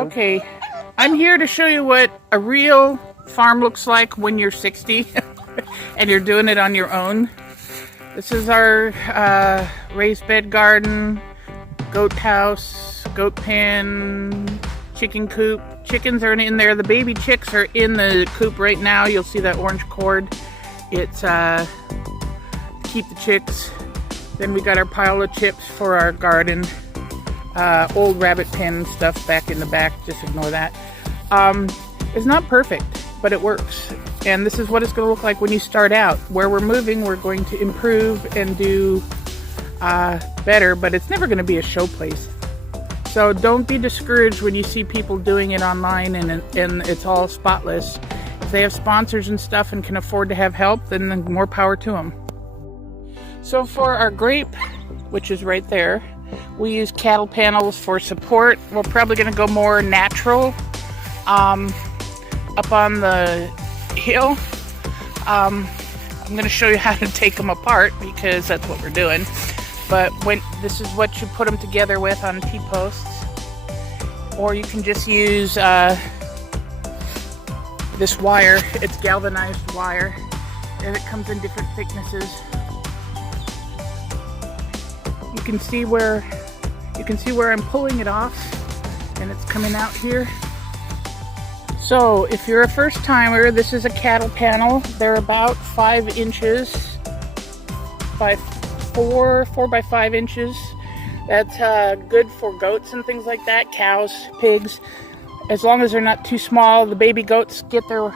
Okay, I'm here to show you what a real farm looks like when you're 60 and you're doing it on your own. This is our raised bed garden, goat house, goat pen, chicken coop. Chickens are in there. The baby chicks are in the coop right now. You'll see that orange cord. It's to keep the chicks. Then we got our pile of chips for our garden. Old rabbit pen stuff back in the back, just ignore that. It's not perfect, but it works. And this is what it's going to look like when you start out. Where we're moving, we're going to improve and do better, but it's never going to be a show place. So don't be discouraged when you see people doing it online and it's all spotless. If they have sponsors and stuff and can afford to have help, then more power to them. So for our grape, which is right there, we use cattle panels for support. We're probably going to go more natural up on the hill. I'm going to show you how to take them apart because that's what we're doing. But this is what you put them together with on T-posts. Or you can just use this wire. It's galvanized wire and it comes in different thicknesses. You can see where I'm pulling it off and it's coming out here. So if you're a first timer, this is a cattle panel. They're about 5 inches by 4 by 5 inches. That's good for goats and things like that, cows, pigs. As long as they're not too small, the baby goats get their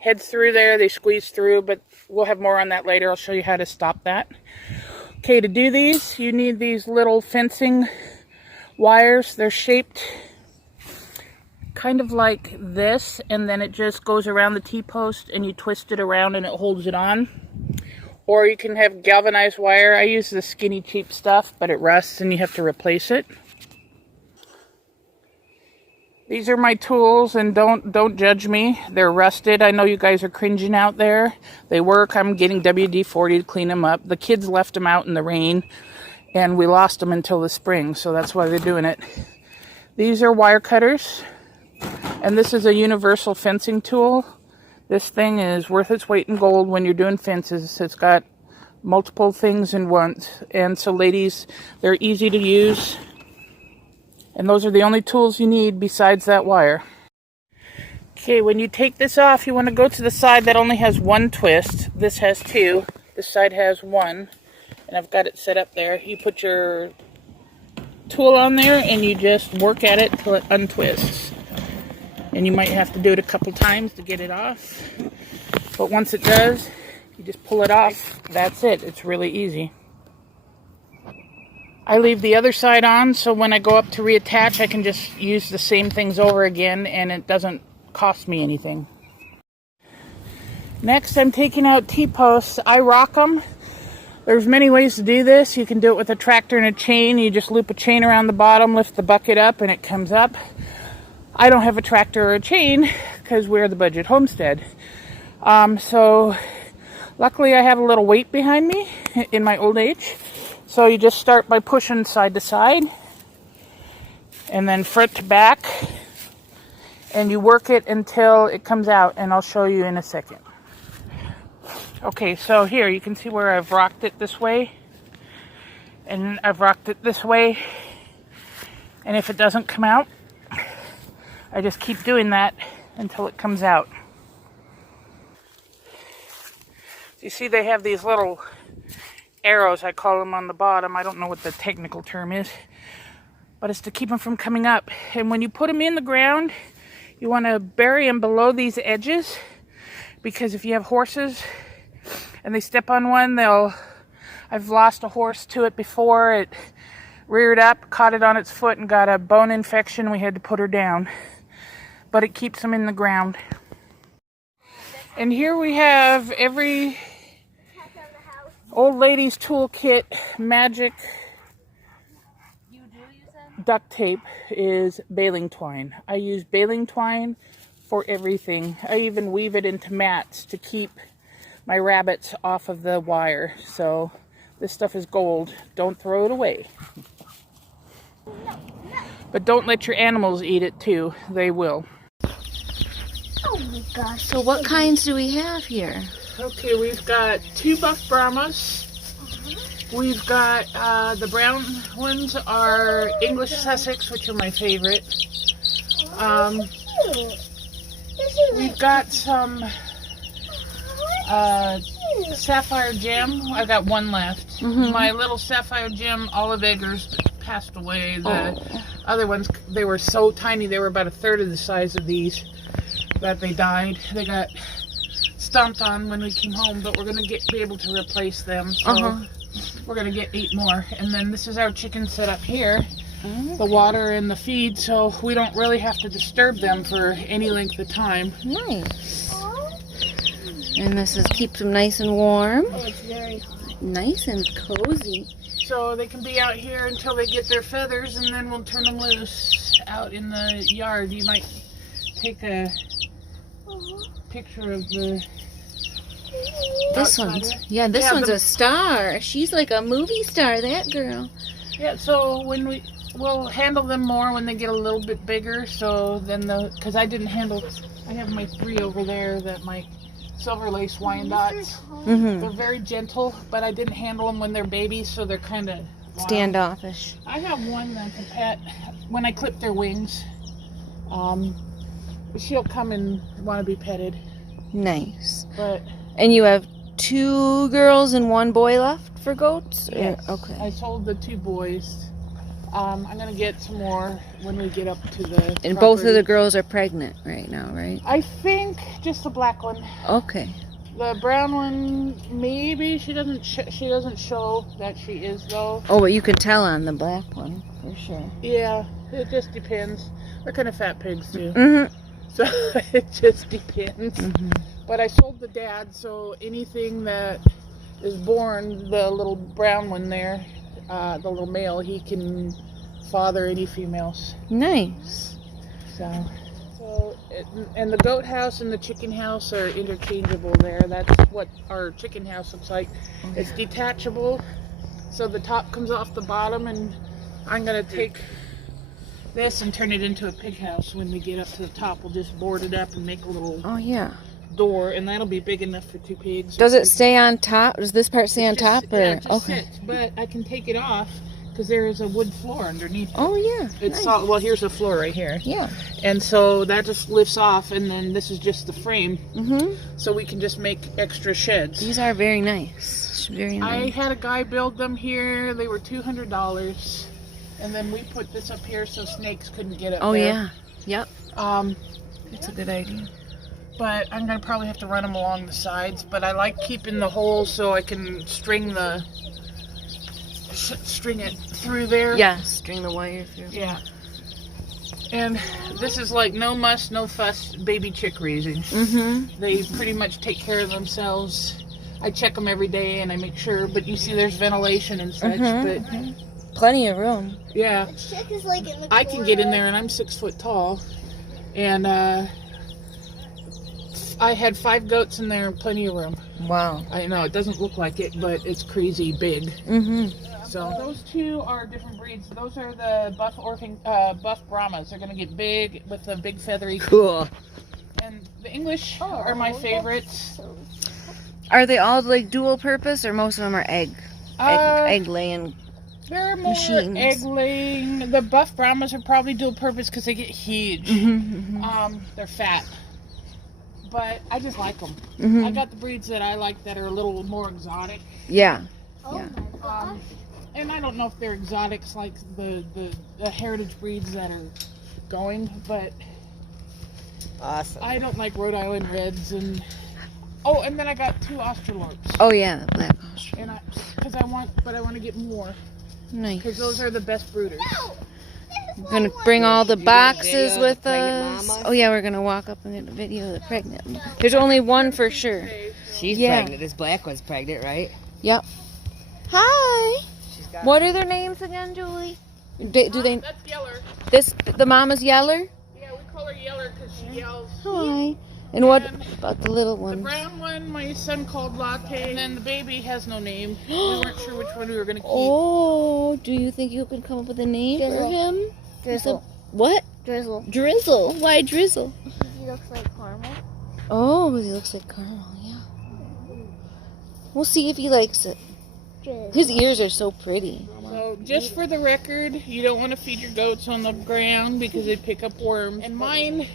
heads through there, they squeeze through, but we'll have more on that later. I'll show you how to stop that. Okay, to do these, you need these little fencing wires. They're shaped kind of like this, and then it just goes around the T-post and you twist it around and it holds it on. Or you can have galvanized wire. I use the skinny cheap stuff, but it rusts and you have to replace it. These are my tools, and don't judge me. They're rusted. I know you guys are cringing out there. They work. I'm getting WD-40 to clean them up. The kids left them out in the rain, and we lost them until the spring, so that's why they're doing it. These are wire cutters, and this is a universal fencing tool. This thing is worth its weight in gold when you're doing fences. It's got multiple things in one, and so ladies, they're easy to use. And those are the only tools you need besides that wire. Okay, when you take this off, you want to go to the side that only has one twist. This has 2. This side has 1. And I've got it set up there. You put your tool on there and you just work at it until it untwists. And you might have to do it a couple times to get it off. But once it does, you just pull it off. That's it. It's really easy. I leave the other side on, so when I go up to reattach, I can just use the same things over again, and it doesn't cost me anything. Next, I'm taking out T-posts. I rock them. There's many ways to do this. You can do it with a tractor and a chain. You just loop a chain around the bottom, lift the bucket up, and it comes up. I don't have a tractor or a chain because we're the budget homestead. So luckily I have a little weight behind me in my old age. So you just start by pushing side to side and then front to back, and you work it until it comes out, and I'll show you in a second. Okay, so here you can see where I've rocked it this way and I've rocked it this way, and if it doesn't come out, I just keep doing that until it comes out. So you see they have these little arrows, I call them, on the bottom. I don't know what the technical term is, but it's to keep them from coming up. And when you put them in the ground, you want to bury them below these edges, because if you have horses and they step on one, I've lost a horse to it before. It reared up, caught it on its foot, and got a bone infection. We had to put her down, but it keeps them in the ground. And here we have every old lady's toolkit. Magic duct tape is baling twine. I use baling twine for everything. I even weave it into mats to keep my rabbits off of the wire. So this stuff is gold. Don't throw it away. But don't let your animals eat it too. They will. Oh my gosh. So what kinds do we have here? Okay, we've got 2 buff Brahmas. We've got the brown ones are English Sussex, which are my favorite. We've got some Sapphire Gem. I got 1 left. My little Sapphire Gem olive eggers passed away. The other ones, they were so tiny, they were about 1/3 of the size of these, that they died. They got stomped on when we came home, but we're gonna be able to replace them. So we're gonna get 8 more. And then this is our chicken set up here, the water and the feed, so we don't really have to disturb them for any length of time. Nice. And this is keeps them nice and warm. Oh, it's very hot. Nice and cozy. So they can be out here until they get their feathers, and then we'll turn them loose out in the yard. You might take a picture of the This one's, this one's a star. She's like a movie star, that girl. Yeah, so when we'll handle them more when they get a little bit bigger. So then because I didn't handle, I have my 3 over there, that my Silver Lace Wyandottes. They're very gentle, but I didn't handle them when they're babies, so they're kind of standoffish. I have one that I can pet when I clip their wings. She'll come and want to be petted. Nice. But and you have 2 girls and 1 boy left for goats? yes, Okay. I sold the 2 boys. I'm gonna get some more when we get up to the And both of the property. girls are pregnant right now, right? I think just the black one. Okay. The brown one, maybe she doesn't show that she is though. Oh, but you can tell on the black one for sure. Yeah, it just depends. They're kind of fat pigs too, Mm-hmm. so it just depends. Mm-hmm. But I sold the dad, so anything that is born, the little brown one there, the little male, he can father any females. Nice. And the goat house and the chicken house are interchangeable there. That's what our chicken house looks like. It's detachable, so the top comes off the bottom, and I'm gonna take this and turn it into a pig house. When we get up to the top, we'll just board it up and make a little door, and that'll be big enough for 2 pigs. Does it stay on top? Does this part stay on top? Or? Yeah, it just sits, but I can take it off because there is a wood floor underneath. Oh, yeah. It's nice. solid. Well, here's the floor right here. Yeah. And so that just lifts off, and then this is just the frame. Mm-hmm. So we can just make extra sheds. These are very nice. Very nice. I had a guy build them here. They were $200. And then we put this up here so snakes couldn't get up there. Oh, yeah. Yep. It's a good idea. But I'm going to probably have to run them along the sides. But I like keeping the holes so I can string it through there. Yeah, string the wire through. Yeah. And this is like no muss, no fuss baby chick raising. Mm-hmm. They pretty much take care of themselves. I check them every day and I make sure, but you see there's ventilation and such. But plenty of room. yeah, Chick is like in the I can get in there, and I'm 6 foot tall. And I had 5 goats in there and plenty of room. Wow. I know it doesn't look like it, but it's crazy big. Mm-hmm. So those 2 are different breeds. Those are the buff Brahmas. They're gonna get big with the big feathery. Cool. And the English are my favorites. Are they all like dual purpose, or most of them are egg laying? They're more machines. egg laying. The buff Brahmas are probably dual purpose because they get huge. They're fat. But I just like them. I got the breeds that I like that are a little more exotic. Yeah. Oh Yeah. my gosh. And I don't know if they're exotics like the heritage breeds that are going, but Awesome. I don't like Rhode Island Reds and and then I got 2 Australorps. Oh yeah, the black ostrich. And I want to get more Nice. because those are the best brooders. We're gonna bring all the boxes video of with the pregnant us. mamas? Oh yeah, we're gonna walk up and get a video of the pregnant. There's only one for sure. She's Yeah. pregnant. This black one's pregnant, right? Yep. Hi. She's got What are their names again, Julie? Do they? That's Yeller. The mama's Yeller. Yeah, we call her Yeller because she yells. Hi. And what And about the little The one? brown one, my son called Latte, and then the baby has no name. We weren't sure which one we were gonna keep. Oh, do you think you could come up with a name for him? Drizzle. What? Drizzle. Drizzle. Why drizzle? He looks like caramel. Oh, he looks like caramel, yeah. We'll see if he likes it. Drizzle. His ears are so pretty. So just for the record, you don't want to feed your goats on the ground because they pick up worms. And mine,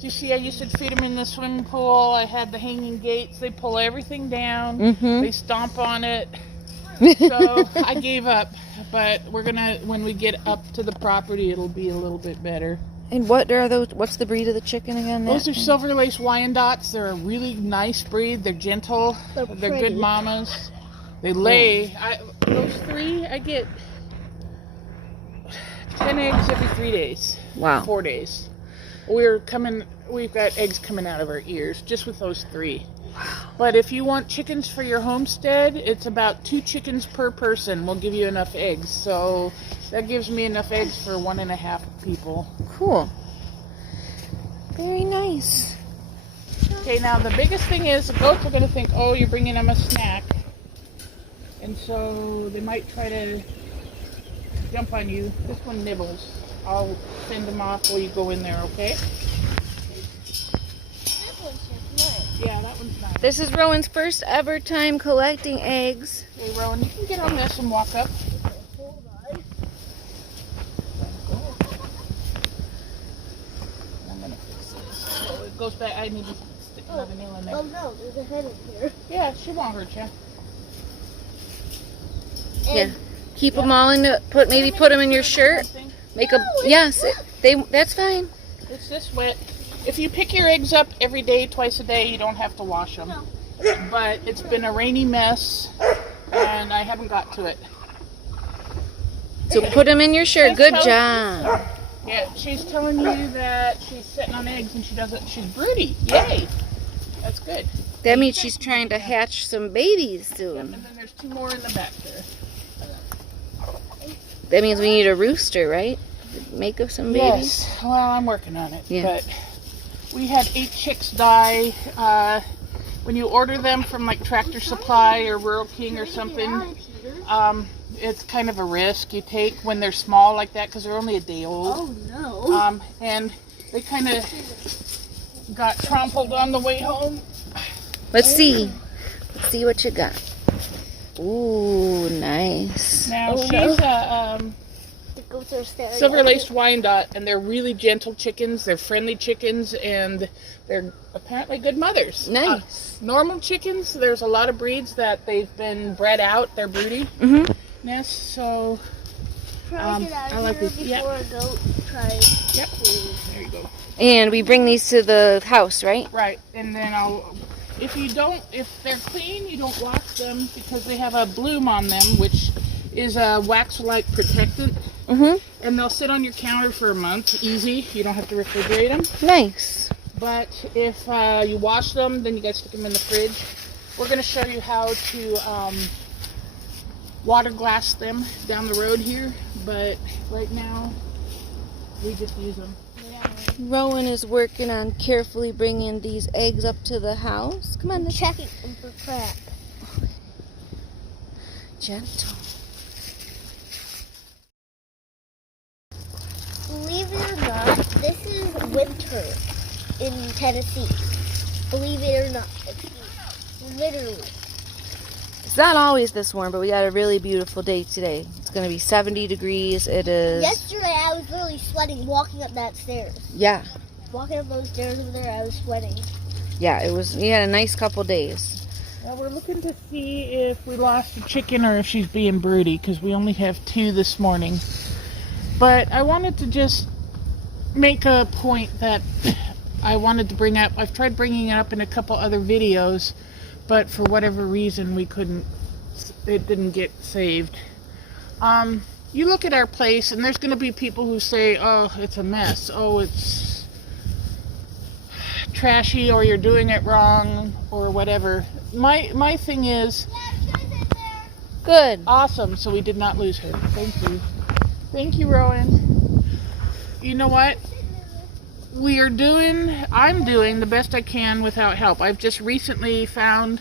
you see, I used to feed them in the swimming pool. I had the hanging gates. They pull everything down. Mm-hmm. They stomp on it. So I gave up. But we're gonna, when we get up to the property, it'll be a little bit better. And what are those? What's the breed of the chicken again? Those are silver lace Wyandottes. They're a really nice breed. They're gentle. They're pretty. good mamas. They lay. Those 3, I get 10 eggs every 3 days. Wow. 4 days. We've got eggs coming out of our ears just with those 3. But if you want chickens for your homestead, it's about 2 chickens per person will give you enough eggs. So that gives me enough eggs for 1.5 people. Cool. Very nice. Okay, now the biggest thing is the goats are going to think, oh, you're bringing them a snack. And so they might try to jump on you. This one nibbles. I'll send them off while you go in there, okay? Yeah, that one's nice. This is Rowan's first ever time collecting eggs. Okay, Rowyn, you can get on this and walk up. I'm going to fix this. So it goes back. I need to stick another nail in there. Oh no, there's a head in here. Yeah, she won't hurt you. Yeah. Keep them all in the, put them in your shirt. Make a, yes, that's fine. It's this wet. If you pick your eggs up every day, twice a day, you don't have to wash them. But it's been a rainy mess, and I haven't got to it. So put them in your shirt. Good job. Yeah, she's telling you that she's sitting on eggs and she doesn't. She's broody. Yay. That's good. That means she's trying to hatch some babies And soon. then there's 2 more in the back there. That means we need a rooster, right? Make up some babies. Yes. Well, I'm working on it. Yeah. But we had 8 chicks die. When you order them from like Tractor Supply or Rural King or something, it's kind of a risk you take when they're small like that because they're only a day old. Oh no. And they kind of got trampled on the way home. Let's see. Let's see what you got. Ooh, nice. Now she's a The goats are staring. silver-laced Wyandotte, and they're really gentle chickens. They're friendly chickens, and they're apparently good mothers. Nice. Normal chickens, there's a lot of breeds that they've been bred out. They're broodiness, Mm-hmm. so Try to get out I of like here this. before a goat tries. Yep. There you go. And we bring these to the house, right? Right, and then if they're clean, you don't wash them because they have a bloom on them, which is a wax-like protectant. Mm-hmm. And they'll sit on your counter for a month, easy. You don't have to refrigerate them. Nice. But if you wash them, then you guys stick them in the fridge. We're going to show you how to water glass them down the road here. But right now, we just use them. Rowan is working on carefully bringing these eggs up to the house. Come on, let's Checking them for crap. gentle. Believe it or not, this is winter in Tennessee. Believe it or not, it's literally. It's not always this warm, but we got a really beautiful day today. It's going to be 70 degrees. It is. Yesterday, I was literally sweating walking up that stairs. Yeah. Walking up those stairs over there, I was sweating. Yeah, it was. We had a nice couple days. Now we're looking to see if we lost a chicken or if she's being broody because we only have 2 this morning. But I wanted to just make a point that I wanted to bring up. I've tried bringing it up in a couple other videos, but for whatever reason we couldn't. It didn't get saved. You look at our place, and there's going to be people who say, "Oh, it's a mess. Oh, it's trashy, or you're doing it wrong, or whatever." My thing is, Good. awesome. So we did not lose her. Thank you. Thank you, Rowyn. You know what? I'm doing the best I can without help. I've just recently found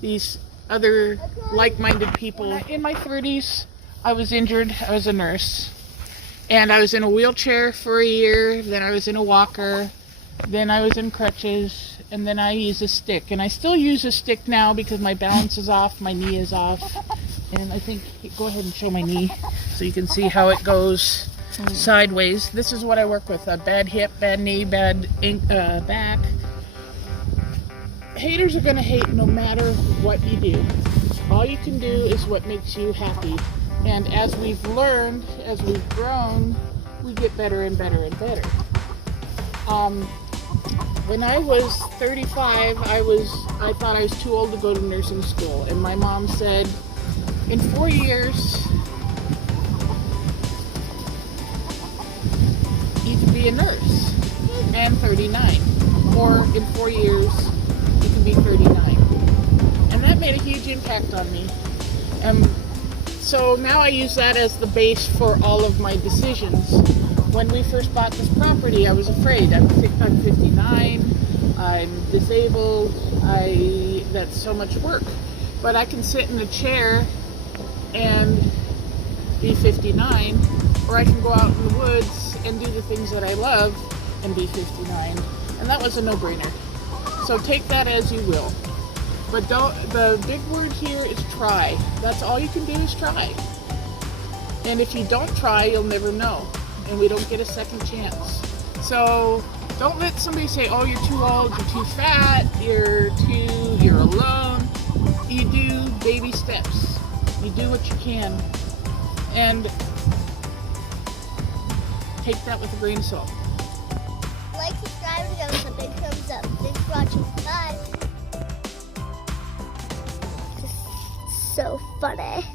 these other like-minded people. In my 30s, I was injured. I was a nurse. And I was in a wheelchair for a year, then I was in a walker, then I was in crutches, and then I use a stick. And I still use a stick now because my balance is off, my knee is off. And I think, go ahead and show my knee so you can see how it goes sideways. This is what I work with, a bad hip, bad knee, bad back. Haters are going to hate no matter what you do. All you can do is what makes you happy. And as we've learned, as we've grown, we get better and better and better. When I was 35, I thought I was too old to go to nursing school. And my mom said, in 4 years, you can be a nurse. And 39. Or in 4 years, you can be 39. And that made a huge impact on me. So now I use that as the base for all of my decisions. When we first bought this property, I was afraid. I'm 59, I'm disabled, that's so much work. But I can sit in a chair and be 59, or I can go out in the woods and do the things that I love and be 59. And that was a no-brainer. So take that as you will. But the big word here is try. That's all you can do is try. And if you don't try, you'll never know. And we don't get a second chance. So don't let somebody say, oh, you're too old, you're too fat, you're alone. You do baby steps. You do what you can. And take that with a grain of salt. Like, subscribe, and give us a big thumbs up. Thanks for watching. Bye. So funny.